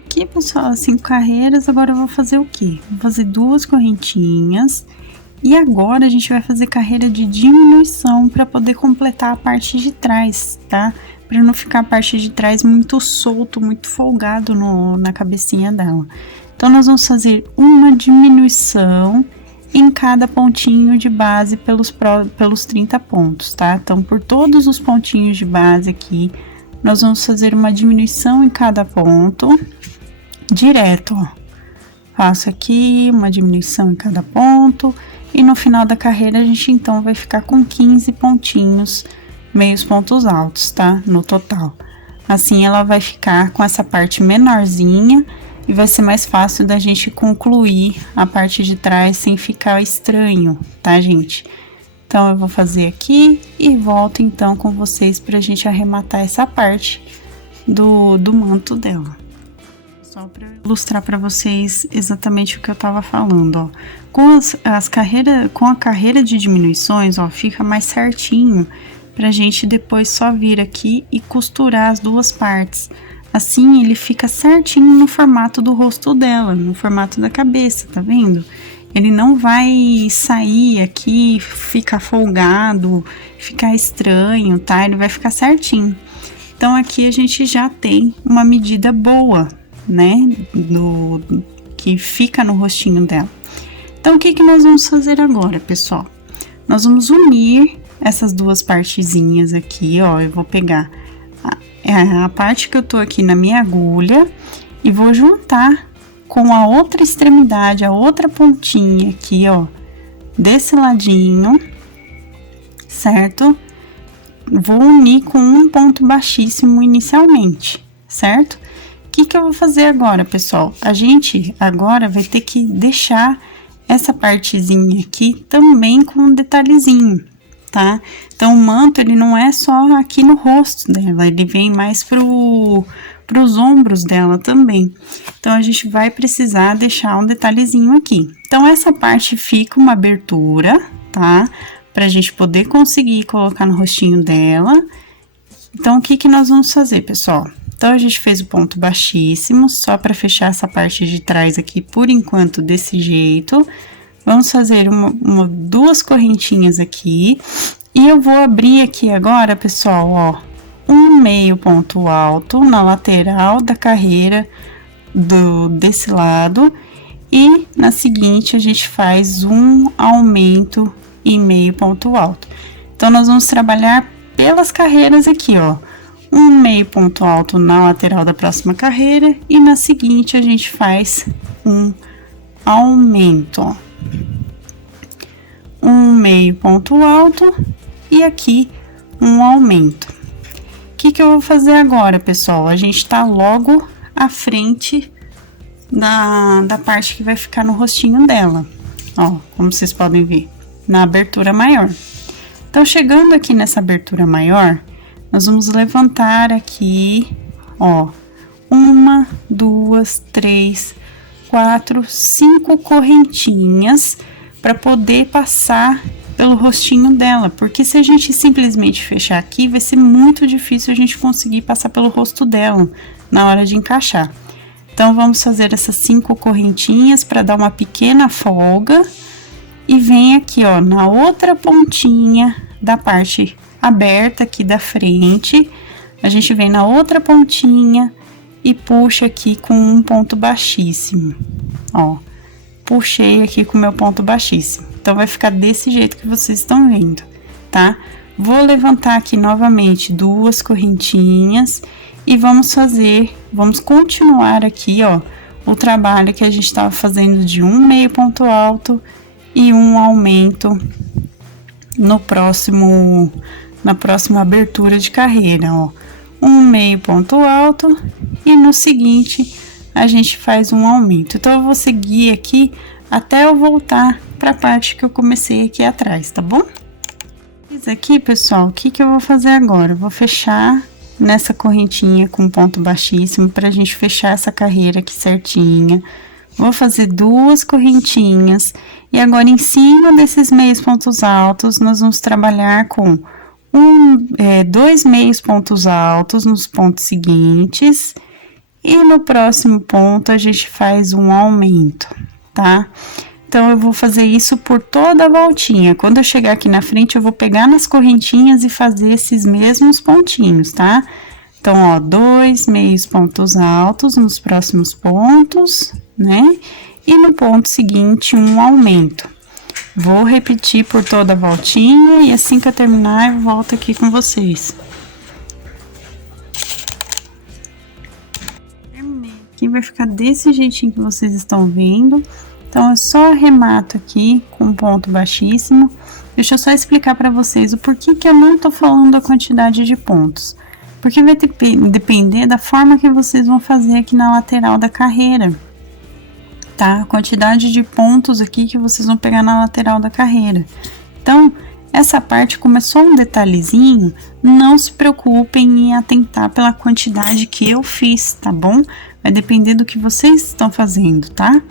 Aqui, pessoal, as 5 carreiras, agora eu vou fazer o quê? Vou fazer duas correntinhas e agora a gente vai fazer carreira de diminuição para poder completar a parte de trás, tá? Para não ficar a parte de trás muito solto, muito folgado na cabecinha dela. Então, nós vamos fazer uma diminuição em cada pontinho de base pelos 30 pontos, tá? Então, por todos os pontinhos de base aqui, nós vamos fazer uma diminuição em cada ponto, direto, ó. Faço aqui uma diminuição em cada ponto e no final da carreira a gente então vai ficar com 15 pontinhos, meios pontos altos, tá? No total. Assim ela vai ficar com essa parte menorzinha e vai ser mais fácil da gente concluir a parte de trás sem ficar estranho, tá, gente? Então, eu vou fazer aqui e volto então com vocês pra gente arrematar essa parte do manto dela. Só para ilustrar para vocês exatamente o que eu tava falando, ó. Com a carreira de diminuições, ó, fica mais certinho pra gente depois só vir aqui e costurar as duas partes. Assim, ele fica certinho no formato do rosto dela, no formato da cabeça, tá vendo? Ele não vai sair aqui, ficar folgado, ficar estranho, tá? Ele vai ficar certinho. Então, aqui a gente já tem uma medida boa, né? Que fica no rostinho dela. Então, o que que nós vamos fazer agora, pessoal? Nós vamos unir essas duas partezinhas aqui, ó. Eu vou pegar a parte que eu tô aqui na minha agulha e vou juntar com a outra extremidade, a outra pontinha aqui, ó, desse ladinho, certo? Vou unir com um ponto baixíssimo inicialmente, certo? O que que eu vou fazer agora, pessoal? A gente agora vai ter que deixar essa partezinha aqui também com um detalhezinho, tá? Então, o manto, ele não é só aqui no rosto dela, ele vem mais pros ombros dela também. Então, a gente vai precisar deixar um detalhezinho aqui. Então, essa parte fica uma abertura, tá? Pra gente poder conseguir colocar no rostinho dela. Então, o que que nós vamos fazer, pessoal? Então, a gente fez o ponto baixíssimo, só pra fechar essa parte de trás aqui, por enquanto, desse jeito. Vamos fazer duas correntinhas aqui. E eu vou abrir aqui agora, pessoal, ó, um meio ponto alto na lateral da carreira desse lado. E na seguinte, a gente faz um aumento em meio ponto alto. Então, nós vamos trabalhar pelas carreiras aqui, ó. Um meio ponto alto na lateral da próxima carreira. E na seguinte, a gente faz um aumento, ó. Um meio ponto alto e aqui um aumento. O que que eu vou fazer agora, pessoal? A gente tá logo à frente da parte que vai ficar no rostinho dela, ó, como vocês podem ver, na abertura maior. Então, chegando aqui nessa abertura maior, nós vamos levantar aqui, ó, 1, 2, 3, 4, 5 correntinhas para poder passar pelo rostinho dela, porque se a gente simplesmente fechar aqui, vai ser muito difícil a gente conseguir passar pelo rosto dela na hora de encaixar. Então, vamos fazer essas 5 correntinhas para dar uma pequena folga e vem aqui, ó, na outra pontinha da parte aberta aqui da frente, a gente vem na outra pontinha e puxa aqui com um ponto baixíssimo, ó. Puxei aqui com o meu ponto baixíssimo. Então, vai ficar desse jeito que vocês estão vendo, tá? Vou levantar aqui novamente 2 correntinhas e vamos continuar aqui, ó, o trabalho que a gente estava fazendo de um meio ponto alto e um aumento na próxima abertura de carreira, ó. Um meio ponto alto e no seguinte a gente faz um aumento. Então, eu vou seguir aqui até eu voltar para a parte que eu comecei aqui atrás, tá bom? Fiz aqui, pessoal, o que eu vou fazer agora? Eu vou fechar nessa correntinha com ponto baixíssimo pra gente fechar essa carreira aqui certinha. Vou fazer 2 correntinhas e agora em cima desses meios pontos altos nós vamos trabalhar com 2 meios pontos altos nos pontos seguintes. E no próximo ponto, a gente faz um aumento, tá? Então, eu vou fazer isso por toda a voltinha. Quando eu chegar aqui na frente, eu vou pegar nas correntinhas e fazer esses mesmos pontinhos, tá? Então, ó, 2 meios pontos altos nos próximos pontos, né? E no ponto seguinte, um aumento. Vou repetir por toda a voltinha e assim que eu terminar, eu volto aqui com vocês. Aqui vai ficar desse jeitinho que vocês estão vendo. Então, eu só arremato aqui com ponto baixíssimo. Deixa eu só explicar para vocês o porquê que eu não tô falando a quantidade de pontos. Porque vai depender da forma que vocês vão fazer aqui na lateral da carreira, tá? A quantidade de pontos aqui que vocês vão pegar na lateral da carreira. Então, essa parte, como é só um detalhezinho, não se preocupem em atentar pela quantidade que eu fiz, tá bom? Vai depender do que vocês estão fazendo, tá?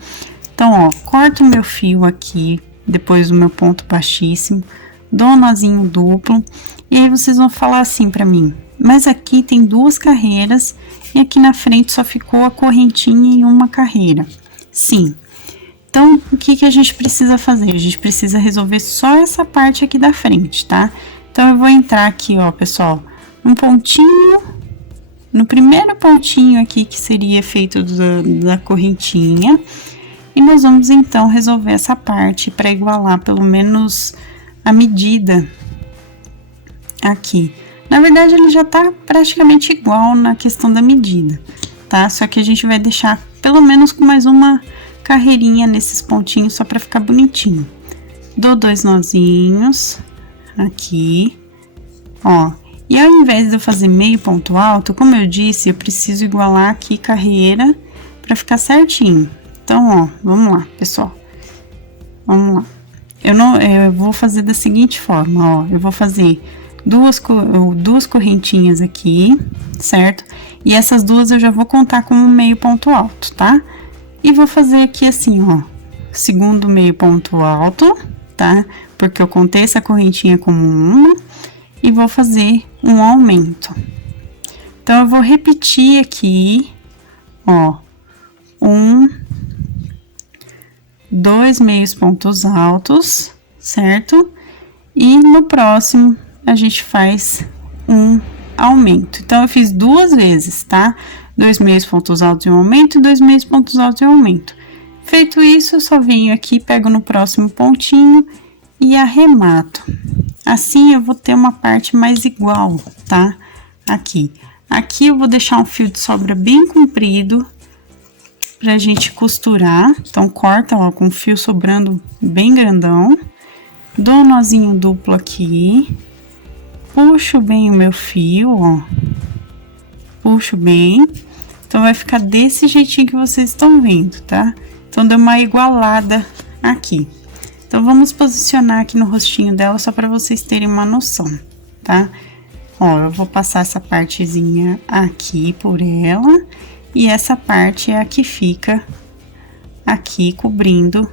Então, ó, corto o meu fio aqui, depois do meu ponto baixíssimo, dou um nozinho duplo, e aí vocês vão falar assim pra mim, mas aqui tem 2 carreiras, e aqui na frente só ficou a correntinha em uma carreira. Sim. Então, o que a gente precisa fazer? A gente precisa resolver só essa parte aqui da frente, tá? Então, eu vou entrar aqui, ó, pessoal, um pontinho, no primeiro pontinho aqui, que seria feito da correntinha, e nós vamos, então, resolver essa parte para igualar, pelo menos, a medida aqui. Na verdade, ele já tá praticamente igual na questão da medida, tá? Só que a gente vai deixar, pelo menos, com mais uma carreirinha nesses pontinhos só para ficar bonitinho. Dou 2 nozinhos aqui, ó. E ao invés de eu fazer meio ponto alto, como eu disse, eu preciso igualar aqui carreira para ficar certinho. Então, ó, vamos lá, pessoal. Vamos lá. Eu vou fazer da seguinte forma, ó. Eu vou fazer duas correntinhas aqui, certo? E essas 2 eu já vou contar como meio ponto alto, tá? E vou fazer aqui assim, ó, segundo meio ponto alto, tá? Porque eu contei essa correntinha como uma e vou fazer um aumento. Então, eu vou repetir aqui, ó, 2 meios pontos altos, certo? E no próximo, a gente faz um aumento. Então, eu fiz 2 vezes, tá? 2 meios pontos altos e um aumento, e 2 meios pontos altos e um aumento. Feito isso, eu só venho aqui, pego no próximo pontinho e arremato. Assim, eu vou ter uma parte mais igual, tá? Aqui. Aqui eu vou deixar um fio de sobra bem comprido pra gente costurar. Então, corta, ó, com o fio sobrando bem grandão. Dou um nozinho duplo aqui. Puxo bem o meu fio, ó. Puxo bem. Então, vai ficar desse jeitinho que vocês estão vendo, tá? Então, deu uma igualada aqui. Então, vamos posicionar aqui no rostinho dela só para vocês terem uma noção, tá? Ó, eu vou passar essa partezinha aqui por ela. E essa parte é a que fica aqui cobrindo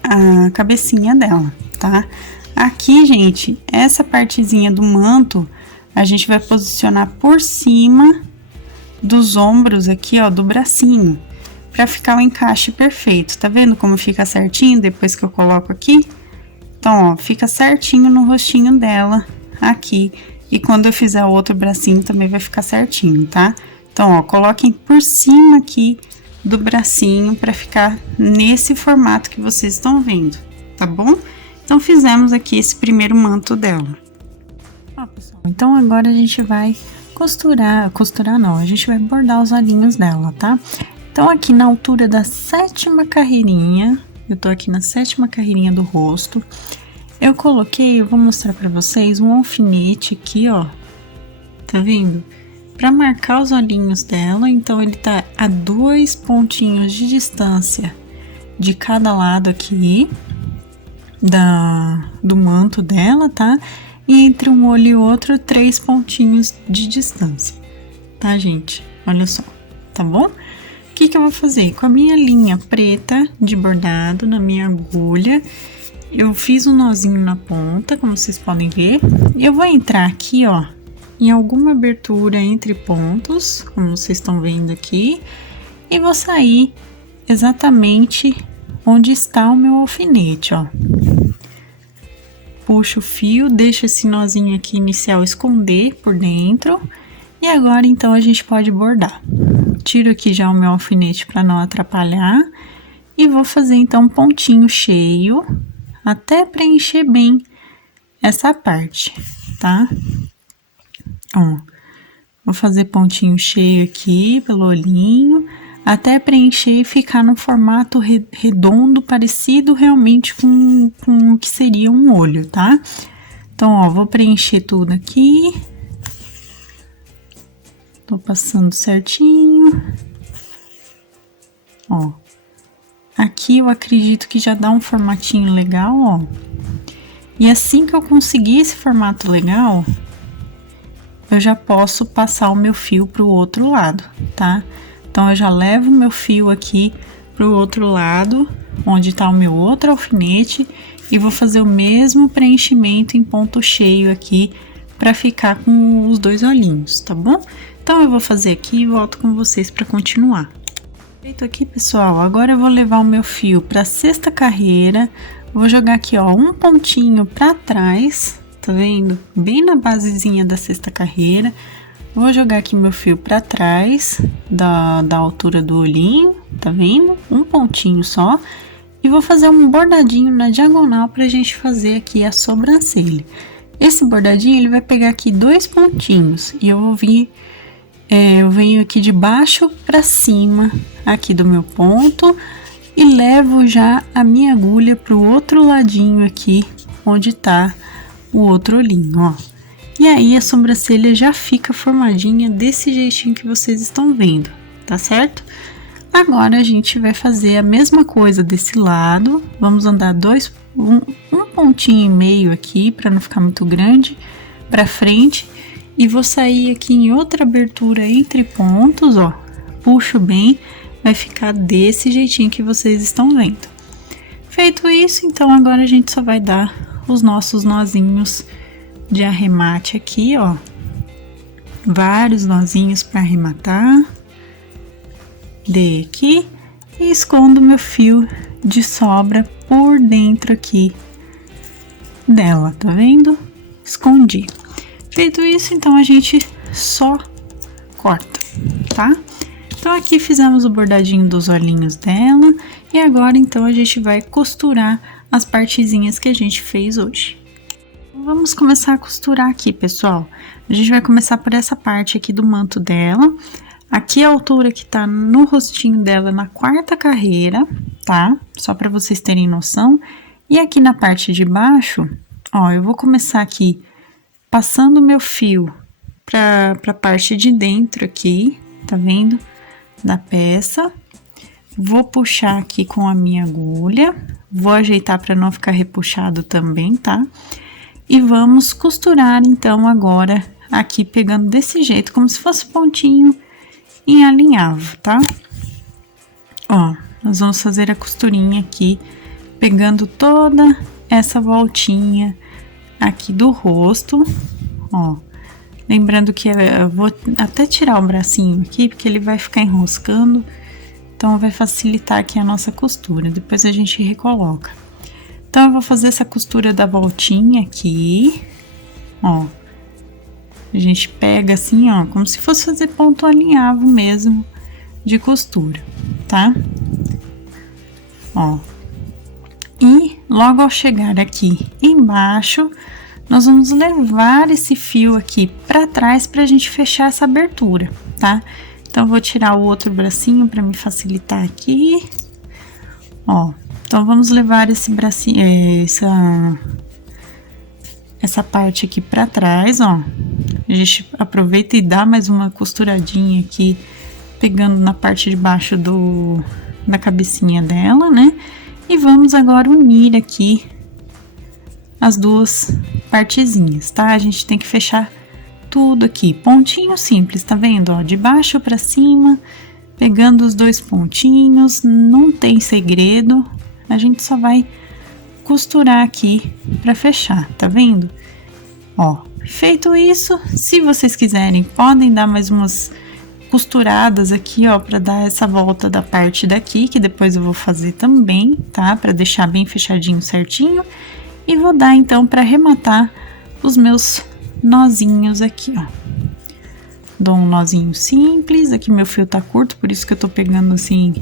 a cabecinha dela, tá? Aqui, gente, essa partezinha do manto, a gente vai posicionar por cima dos ombros aqui, ó, do bracinho, pra ficar o encaixe perfeito. Tá vendo como fica certinho depois que eu coloco aqui? Então, ó, fica certinho no rostinho dela aqui. E quando eu fizer o outro bracinho também vai ficar certinho, tá? Então, ó, coloquem por cima aqui do bracinho para ficar nesse formato que vocês estão vendo, tá bom? Então, fizemos aqui esse primeiro manto dela. Ó, pessoal, então agora a gente vai costurar não, a gente vai bordar os olhinhos dela, tá? Então, aqui na altura da 7ª carreirinha, eu tô aqui na 7ª carreirinha do rosto, eu coloquei, eu vou mostrar pra vocês um alfinete aqui, ó, tá vendo? Pra marcar os olhinhos dela, então ele tá a 2 pontinhos de distância de cada lado aqui do manto dela, tá? E entre um olho e outro, 3 pontinhos de distância, tá, gente? Olha só, tá bom? O que eu vou fazer? Com a minha linha preta de bordado, na minha agulha, eu fiz um nozinho na ponta, como vocês podem ver. E eu vou entrar aqui, ó, em alguma abertura entre pontos, como vocês estão vendo aqui. E vou sair exatamente onde está o meu alfinete, ó. Puxo o fio, deixo esse nozinho aqui inicial esconder por dentro. E agora, então, a gente pode bordar. Tiro aqui já o meu alfinete para não atrapalhar. E vou fazer, então, um pontinho cheio, até preencher bem essa parte, tá? Ó, vou fazer pontinho cheio aqui pelo olhinho, até preencher e ficar no formato redondo, parecido realmente com o que seria um olho, tá? Então, ó, vou preencher tudo aqui. Tô passando certinho. Ó, aqui eu acredito que já dá um formatinho legal, ó. E assim que eu conseguir esse formato legal, eu já posso passar o meu fio pro outro lado, tá? Então, eu já levo o meu fio aqui pro outro lado, onde tá o meu outro alfinete, e vou fazer o mesmo preenchimento em ponto cheio aqui, pra ficar com os 2 olhinhos, tá bom? Então, eu vou fazer aqui e volto com vocês pra continuar. Feito aqui, pessoal, agora eu vou levar o meu fio pra 6ª carreira, vou jogar aqui, ó, um pontinho pra trás, tá vendo? Bem na basezinha da 6ª carreira. Vou jogar aqui meu fio pra trás da altura do olhinho, tá vendo? Um pontinho só. E vou fazer um bordadinho na diagonal pra gente fazer aqui a sobrancelha. Esse bordadinho, ele vai pegar aqui 2 pontinhos. E eu vou vir, eu venho aqui de baixo pra cima, aqui do meu ponto. E levo já a minha agulha pro outro ladinho aqui, onde tá o outro olhinho, ó. E aí, a sobrancelha já fica formadinha desse jeitinho que vocês estão vendo, tá certo? Agora, a gente vai fazer a mesma coisa desse lado. Vamos andar um pontinho e meio aqui, para não ficar muito grande, pra frente. E vou sair aqui em outra abertura entre pontos, ó. Puxo bem, vai ficar desse jeitinho que vocês estão vendo. Feito isso, então, agora a gente só vai dar os nossos nozinhos de arremate aqui, ó, vários nozinhos para arrematar. Dei aqui e escondo meu fio de sobra por dentro aqui dela, tá vendo? Escondi. Feito isso, então a gente só corta, tá? Então aqui fizemos o bordadinho dos olhinhos dela e agora então a gente vai costurar as partezinhas que a gente fez hoje. Vamos começar a costurar aqui, pessoal. A gente vai começar por essa parte aqui do manto dela. Aqui a altura que tá no rostinho dela na 4ª carreira, tá? Só para vocês terem noção. E aqui na parte de baixo, ó, eu vou começar aqui passando o meu fio pra parte de dentro aqui, tá vendo? Da peça. Vou puxar aqui com a minha agulha. Vou ajeitar para não ficar repuxado também, tá? E vamos costurar, então, agora, aqui pegando desse jeito, como se fosse pontinho em alinhavo, tá? Ó, nós vamos fazer a costurinha aqui, pegando toda essa voltinha aqui do rosto, ó. Lembrando que eu vou até tirar o bracinho aqui, porque ele vai ficar enroscando, então vai facilitar aqui a nossa costura, depois a gente recoloca. Então, eu vou fazer essa costura da voltinha aqui, ó. A gente pega assim, ó, como se fosse fazer ponto alinhavo mesmo de costura, tá? Ó. E logo ao chegar aqui embaixo, nós vamos levar esse fio aqui pra trás pra gente fechar essa abertura, tá? Então, eu vou tirar o outro bracinho pra me facilitar aqui. Ó, então vamos levar esse bracinho, essa parte aqui pra trás, ó. A gente aproveita e dá mais uma costuradinha aqui, pegando na parte de baixo da cabecinha dela, né? E vamos agora unir aqui as duas partezinhas, tá? A gente tem que fechar tudo aqui, pontinho simples, tá vendo? Ó, de baixo pra cima, pegando os dois pontinhos, não tem segredo, a gente só vai costurar aqui pra fechar, tá vendo? Ó, feito isso, se vocês quiserem, podem dar mais umas costuradas aqui, ó, pra dar essa volta da parte daqui, que depois eu vou fazer também, tá? Pra deixar bem fechadinho certinho. E vou dar, então, pra arrematar os meus nozinhos aqui, ó. Dou um nozinho simples, aqui meu fio tá curto, por isso que eu tô pegando, assim,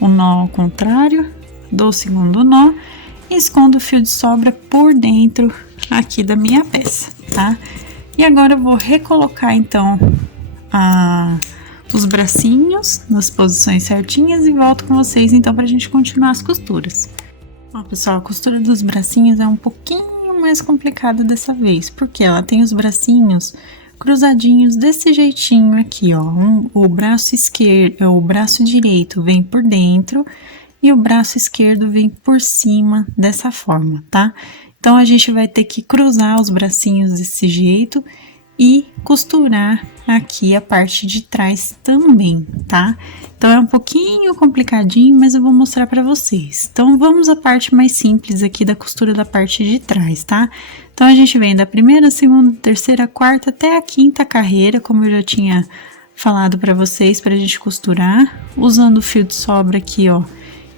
o nó ao contrário. Dou o segundo nó e escondo o fio de sobra por dentro aqui da minha peça, tá? E agora eu vou recolocar, então, os bracinhos nas posições certinhas e volto com vocês, então, pra gente continuar as costuras. Ó, pessoal, a costura dos bracinhos é um pouquinho mais complicada dessa vez, porque ela tem os bracinhos cruzadinhos desse jeitinho aqui, ó. O braço esquerdo, o braço direito vem por dentro e o braço esquerdo vem por cima dessa forma, tá? Então, a gente vai ter que cruzar os bracinhos desse jeito e costurar aqui a parte de trás também, tá? Então, é um pouquinho complicadinho, mas eu vou mostrar pra vocês. Então, vamos à parte mais simples aqui da costura da parte de trás, tá? Então, a gente vem da primeira, segunda, terceira, quarta até a quinta carreira, como eu já tinha falado pra vocês, pra gente costurar. Usando o fio de sobra aqui, ó,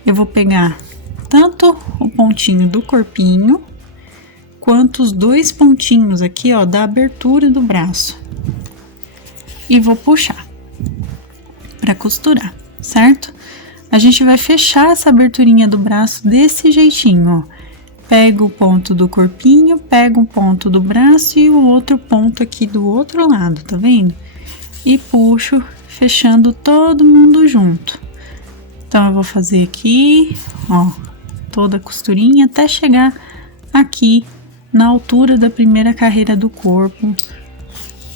eu vou pegar tanto o pontinho do corpinho, quanto os dois pontinhos aqui, ó, da abertura do braço. E vou puxar pra costurar, certo? A gente vai fechar essa aberturinha do braço desse jeitinho, ó. Pego o ponto do corpinho, pego um ponto do braço e o outro ponto aqui do outro lado, tá vendo? E puxo, fechando todo mundo junto. Então, eu vou fazer aqui, ó, toda a costurinha até chegar aqui na altura da primeira carreira do corpo,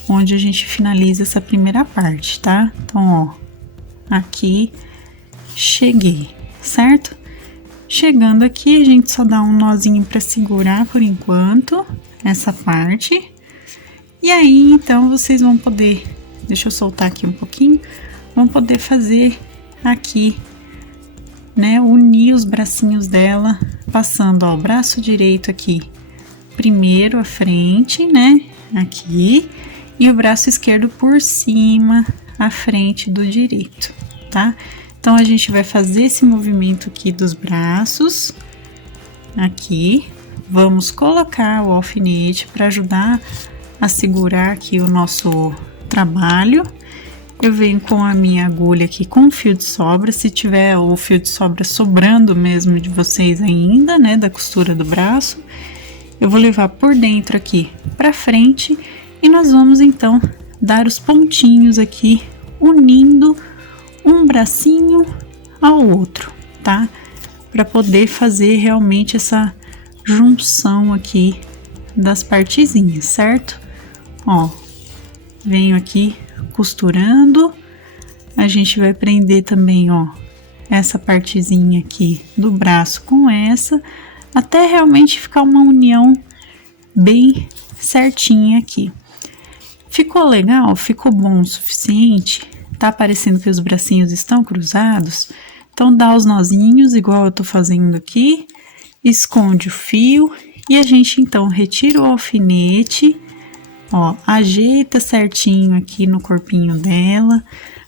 onde a gente finaliza essa primeira parte, tá? Então, ó, aqui cheguei, certo? Chegando aqui, a gente só dá um nozinho para segurar por enquanto essa parte. E aí, então, vocês vão poder, deixa eu soltar aqui um pouquinho, vão poder fazer aqui, né, unir os bracinhos dela, passando, ó, o braço direito aqui primeiro à frente, né, aqui, e o braço esquerdo por cima, à frente do direito, tá? Então, a gente vai fazer esse movimento aqui dos braços, aqui, vamos colocar o alfinete para ajudar a segurar aqui o nosso trabalho. Eu venho com a minha agulha aqui com fio de sobra, se tiver o fio de sobra sobrando mesmo de vocês ainda, né, da costura do braço, eu vou levar por dentro aqui para frente e nós vamos então dar os pontinhos aqui, unindo um bracinho ao outro, tá? Para poder fazer realmente essa junção aqui das partezinhas, certo? Ó, venho aqui costurando, a gente vai prender também, ó, essa partezinha aqui do braço com essa, até realmente ficar uma união bem certinha aqui. Ficou legal? Ficou bom o suficiente? Tá parecendo que os bracinhos estão cruzados? Então, dá os nozinhos, igual eu tô fazendo aqui, esconde o fio e a gente, então, retira o alfinete, ó, ajeita certinho aqui no corpinho dela,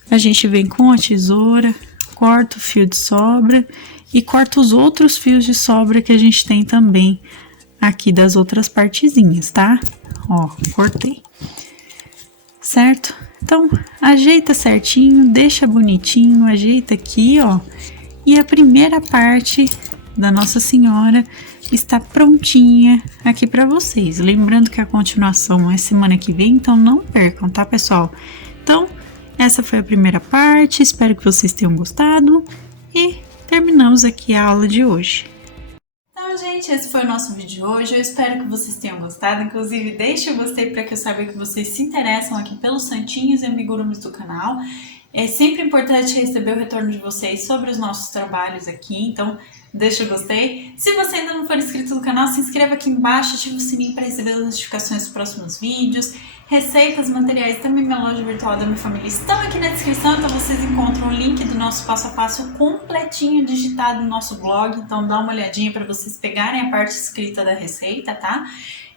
a gente vem com a tesoura, corta o fio de sobra e corta os outros fios de sobra que a gente tem também aqui das outras partezinhas, tá? Ó, cortei. Certo? Então, ajeita certinho, deixa bonitinho, ajeita aqui, ó. E a primeira parte da Nossa Senhora está prontinha aqui para vocês. Lembrando que a continuação é semana que vem, então não percam, tá, pessoal? Então, essa foi a primeira parte, espero que vocês tenham gostado e terminamos aqui a aula de hoje. Então, gente, esse foi o nosso vídeo de hoje. Eu espero que vocês tenham gostado. Inclusive, deixe o gostei para que eu saiba que vocês se interessam aqui pelos santinhos e amigurumis do canal. É sempre importante receber o retorno de vocês sobre os nossos trabalhos aqui, então deixa o gostei. Se você ainda não for inscrito no canal, se inscreva aqui embaixo, ative o sininho para receber as notificações dos próximos vídeos. Receitas, materiais, também minha loja virtual da minha família estão aqui na descrição, então vocês encontram o link do nosso passo a passo completinho digitado no nosso blog, então dá uma olhadinha para vocês pegarem a parte escrita da receita, tá?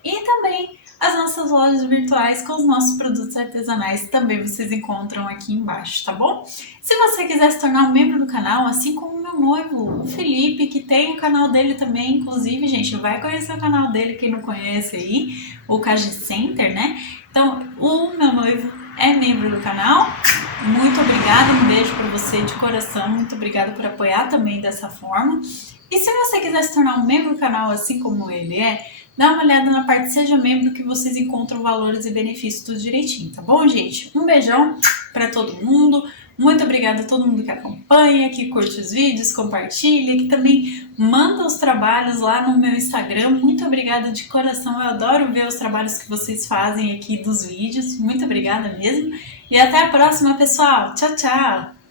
E também as nossas lojas virtuais com os nossos produtos artesanais também vocês encontram aqui embaixo, tá bom? Se você quiser se tornar um membro do canal, assim como o meu noivo, o Felipe, que tem o canal dele também, inclusive, gente, vai conhecer o canal dele, quem não conhece aí, o KG Center, né? Então, o meu noivo é membro do canal. Muito obrigada, um beijo para você de coração, muito obrigada por apoiar também dessa forma. E se você quiser se tornar um membro do canal, assim como ele é, dá uma olhada na parte Seja Membro que vocês encontram valores e benefícios tudo direitinho, tá bom, gente? Um beijão pra todo mundo. Muito obrigada a todo mundo que acompanha, que curte os vídeos, compartilha, que também manda os trabalhos lá no meu Instagram. Muito obrigada de coração. Eu adoro ver os trabalhos que vocês fazem aqui dos vídeos. Muito obrigada mesmo. E até a próxima, pessoal. Tchau, tchau!